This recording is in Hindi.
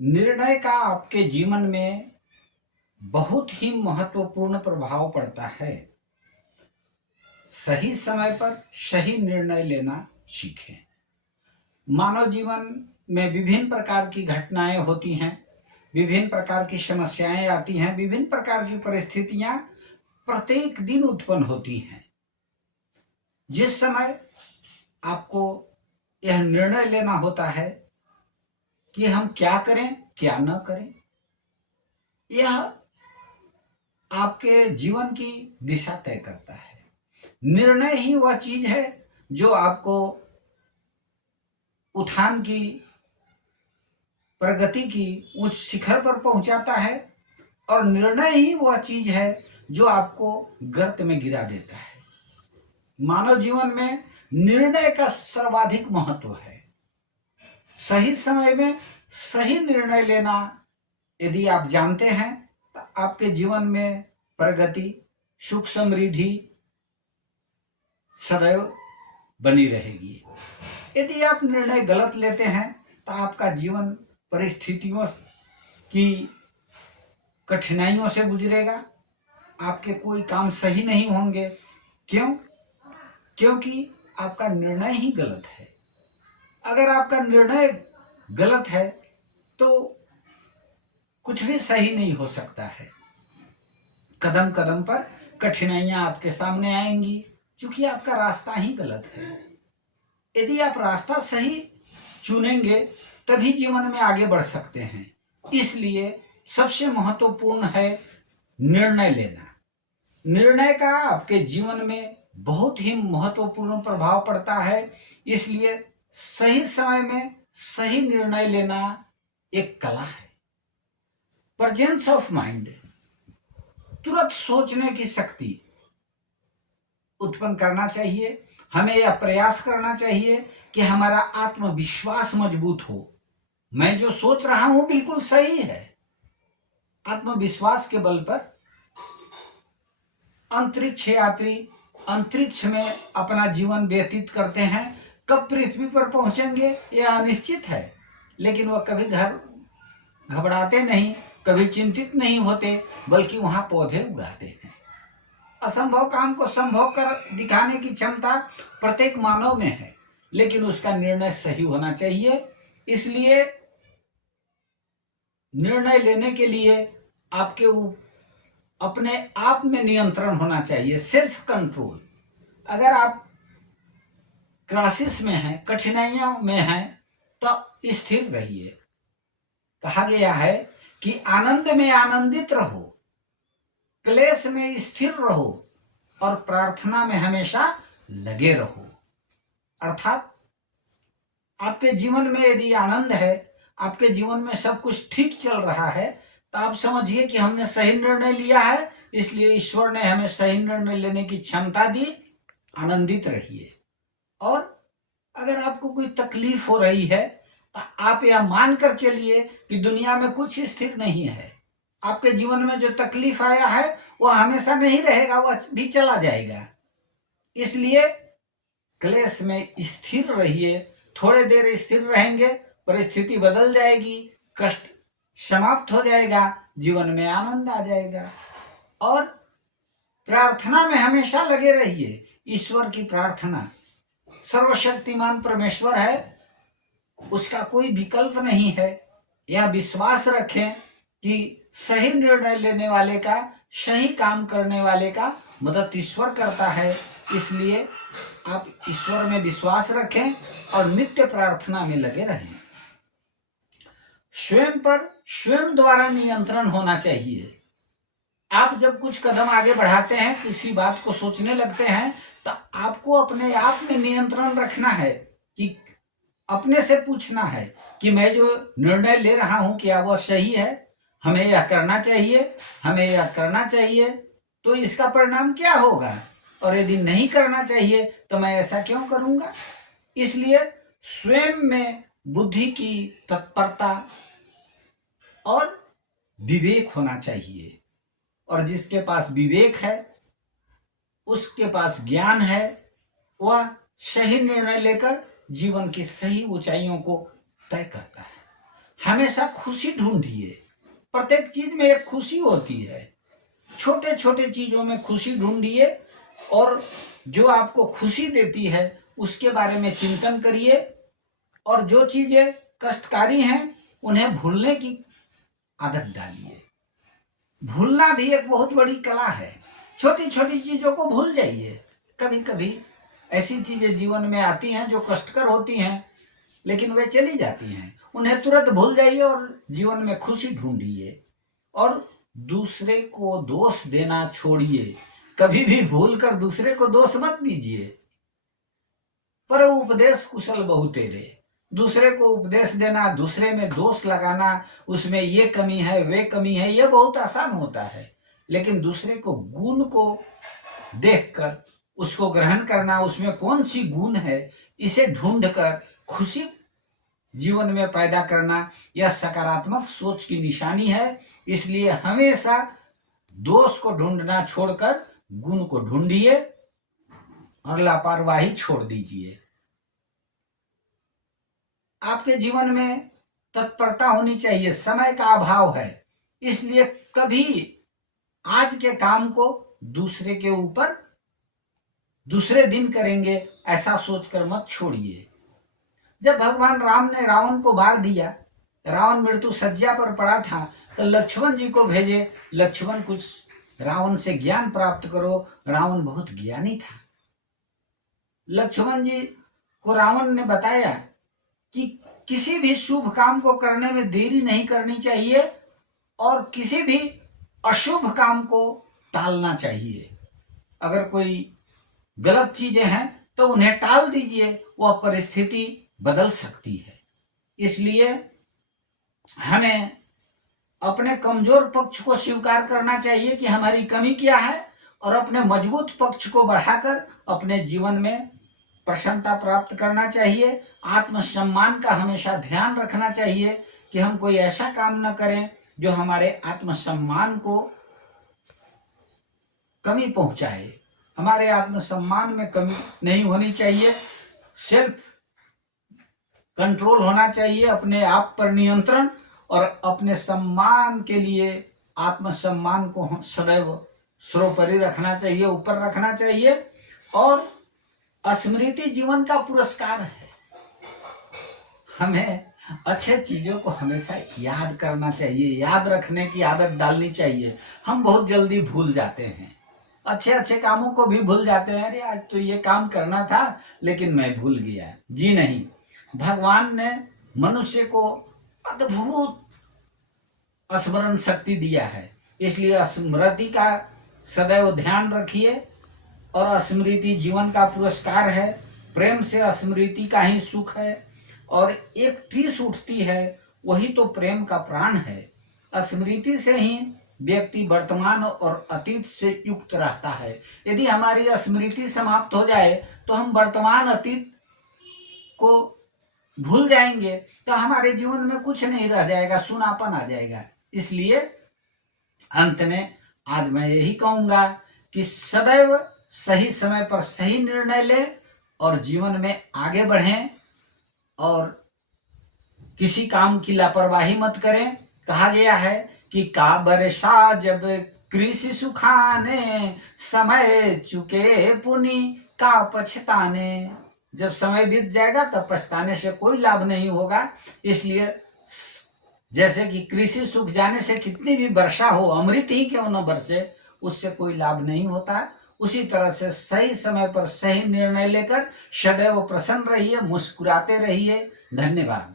निर्णय का आपके जीवन में बहुत ही महत्वपूर्ण प्रभाव पड़ता है। सही समय पर सही निर्णय लेना सीखें। मानव जीवन में विभिन्न प्रकार की घटनाएं होती हैं, विभिन्न प्रकार की समस्याएं आती हैं, विभिन्न प्रकार की परिस्थितियां प्रत्येक दिन उत्पन्न होती हैं। जिस समय आपको यह निर्णय लेना होता है कि हम क्या करें क्या न करें, यह आपके जीवन की दिशा तय करता है। निर्णय ही वह चीज है जो आपको उठान की, प्रगति की उच्च शिखर पर पहुंचाता है, और निर्णय ही वह चीज है जो आपको गर्त में गिरा देता है। मानव जीवन में निर्णय का सर्वाधिक महत्व है। सही समय में सही निर्णय लेना यदि आप जानते हैं तो आपके जीवन में प्रगति, सुख, समृद्धि सदैव बनी रहेगी। यदि आप निर्णय गलत लेते हैं तो आपका जीवन परिस्थितियों की कठिनाइयों से गुजरेगा। आपके कोई काम सही नहीं होंगे। क्यों? क्योंकि आपका निर्णय ही गलत है। अगर आपका निर्णय गलत है तो कुछ भी सही नहीं हो सकता है। कदम कदम पर कठिनाइयां आपके सामने आएंगी, क्योंकि आपका रास्ता ही गलत है। यदि आप रास्ता सही चुनेंगे तभी जीवन में आगे बढ़ सकते हैं। इसलिए सबसे महत्वपूर्ण है निर्णय लेना। निर्णय का आपके जीवन में बहुत ही महत्वपूर्ण प्रभाव पड़ता है। इसलिए सही समय में सही निर्णय लेना एक कला है। प्रेजेंस ऑफ माइंड, तुरंत सोचने की शक्ति उत्पन्न करना चाहिए। हमें यह प्रयास करना चाहिए कि हमारा आत्मविश्वास मजबूत हो। मैं जो सोच रहा हूं बिल्कुल सही है। आत्मविश्वास के बल पर अंतरिक्ष यात्री अंतरिक्ष में अपना जीवन व्यतीत करते हैं। कब पृथ्वी पर पहुंचेंगे यह अनिश्चित है, लेकिन वह कभी घबराते नहीं, कभी चिंतित नहीं होते, बल्कि वहां पौधे उगाते हैं। असंभव काम को संभव कर दिखाने की क्षमता प्रत्येक मानव में है, लेकिन उसका निर्णय सही होना चाहिए। इसलिए निर्णय लेने के लिए आपके अपने आप में नियंत्रण होना चाहिए, सेल्फ कंट्रोल। अगर आप क्राइसिस में हैं, कठिनाइयों में हैं, तो स्थिर रहिए। कहा गया है कि आनंद में आनंदित रहो, क्लेश में स्थिर रहो, और प्रार्थना में हमेशा लगे रहो। अर्थात आपके जीवन में यदि आनंद है, आपके जीवन में सब कुछ ठीक चल रहा है, तो आप समझिए कि हमने सही निर्णय लिया है। इसलिए ईश्वर ने हमें सही निर्णय लेने की क्षमता दी। आनंदित रहिए। और अगर आपको कोई तकलीफ हो रही है तो आप यह मानकर चलिए कि दुनिया में कुछ स्थिर नहीं है। आपके जीवन में जो तकलीफ आया है वह हमेशा नहीं रहेगा, वह भी चला जाएगा। इसलिए क्लेश में स्थिर रहिए। थोड़े देर स्थिर रहेंगे, परिस्थिति बदल जाएगी, कष्ट समाप्त हो जाएगा, जीवन में आनंद आ जाएगा। और प्रार्थना में हमेशा लगे रहिए। ईश्वर की प्रार्थना, सर्वशक्तिमान परमेश्वर है, उसका कोई विकल्प नहीं है। यह विश्वास रखें कि सही निर्णय लेने वाले का, सही काम करने वाले का मदद ईश्वर करता है। इसलिए आप ईश्वर में विश्वास रखें और नित्य प्रार्थना में लगे रहें। स्वयं पर स्वयं द्वारा नियंत्रण होना चाहिए। आप जब कुछ कदम आगे बढ़ाते हैं, किसी बात को सोचने लगते हैं, तो आपको अपने आप में नियंत्रण रखना है कि अपने से पूछना है कि मैं जो निर्णय ले रहा हूं क्या वह सही है, हमें यह करना चाहिए, हमें यह करना चाहिए, तो इसका परिणाम क्या होगा, और यदि नहीं करना चाहिए तो मैं ऐसा क्यों करूंगा। इसलिए स्वयं में बुद्धि की तत्परता और विवेक होना चाहिए। और जिसके पास विवेक है, उसके पास ज्ञान है, वह सही निर्णय लेकर जीवन की सही ऊंचाइयों को तय करता है। हमेशा खुशी ढूंढिए। प्रत्येक चीज में एक खुशी होती है, छोटे छोटे चीजों में खुशी ढूंढिए और जो आपको खुशी देती है उसके बारे में चिंतन करिए, और जो चीजें कष्टकारी हैं उन्हें भूलने की आदत डालिए। भूलना भी एक बहुत बड़ी कला है। छोटी छोटी चीजों को भूल जाइए। कभी कभी ऐसी चीजें जीवन में आती हैं जो कष्टकर होती हैं, लेकिन वे चली जाती हैं, उन्हें तुरंत भूल जाइए और जीवन में खुशी ढूंढिए। और दूसरे को दोष देना छोड़िए। कभी भी भूल कर दूसरे को दोष मत दीजिए। पर उपदेश कुशल बहु तेरे, दूसरे को उपदेश देना, दूसरे में दोष लगाना, उसमें ये कमी है वे कमी है, ये बहुत आसान होता है। लेकिन दूसरे को गुण को देखकर उसको ग्रहण करना, उसमें कौन सी गुण है इसे ढूंढकर खुशी जीवन में पैदा करना, यह सकारात्मक सोच की निशानी है। इसलिए हमेशा दोष को ढूंढना छोड़कर गुण को ढूंढिए और लापरवाही छोड़ दीजिए। आपके जीवन में तत्परता होनी चाहिए। समय का अभाव है, इसलिए कभी आज के काम को दूसरे के ऊपर दूसरे दिन करेंगे ऐसा सोचकर मत छोड़िए। जब भगवान राम ने रावण को मार दिया, रावण मृत्यु सज्जा पर पड़ा था, तो लक्ष्मण जी को भेजे, लक्ष्मण कुछ रावण से ज्ञान प्राप्त करो। रावण बहुत ज्ञानी था। लक्ष्मण जी को रावण ने बताया कि किसी भी शुभ काम को करने में देरी नहीं करनी चाहिए और किसी भी अशुभ काम को टालना चाहिए। अगर कोई गलत चीजें हैं तो उन्हें टाल दीजिए, वह परिस्थिति बदल सकती है। इसलिए हमें अपने कमजोर पक्ष को स्वीकार करना चाहिए कि हमारी कमी क्या है, और अपने मजबूत पक्ष को बढ़ाकर अपने जीवन में प्रसन्नता प्राप्त करना चाहिए। आत्मसम्मान का हमेशा ध्यान रखना चाहिए कि हम कोई ऐसा काम न करें जो हमारे आत्मसम्मान को कमी पहुंचाए। हमारे आत्मसम्मान में कमी नहीं होनी चाहिए। सेल्फ कंट्रोल होना चाहिए, अपने आप पर नियंत्रण, और अपने सम्मान के लिए आत्मसम्मान को सदैव सर्वोपरि रखना चाहिए, ऊपर रखना चाहिए। और स्मृति जीवन का पुरस्कार है। हमें अच्छे चीजों को हमेशा याद करना चाहिए, याद रखने की आदत डालनी चाहिए। हम बहुत जल्दी भूल जाते हैं, अच्छे अच्छे कामों को भी भूल जाते हैं। अरे आज तो ये काम करना था लेकिन मैं भूल गया। जी नहीं, भगवान ने मनुष्य को अद्भुत स्मरण शक्ति दिया है, इसलिए स्मृति का सदैव ध्यान रखिए। और स्मृति जीवन का पुरस्कार है। प्रेम से स्मृति का ही सुख है, और एक टीस उठती है वही तो प्रेम का प्राण है। स्मृति से ही व्यक्ति वर्तमान और अतीत से युक्त रहता है। यदि हमारी स्मृति समाप्त हो जाए तो हम वर्तमान अतीत को भूल जाएंगे, तो हमारे जीवन में कुछ नहीं रह जाएगा, सूनापन आ जाएगा। इसलिए अंत में आज मैं यही कहूंगा कि सदैव सही समय पर सही निर्णय लें और जीवन में आगे बढ़ें, और किसी काम की लापरवाही मत करें। कहा गया है कि का बरसा जब कृषि सुखाने, समय चुके पुनि का पछताने। जब समय बीत जाएगा तब पछताने से कोई लाभ नहीं होगा। इसलिए जैसे कि कृषि सूख जाने से कितनी भी वर्षा हो, अमृत ही क्यों न बरसे, उससे कोई लाभ नहीं होता। उसी तरह से सही समय पर सही निर्णय लेकर सदैव प्रसन्न रहिए, मुस्कुराते रहिए। धन्यवाद।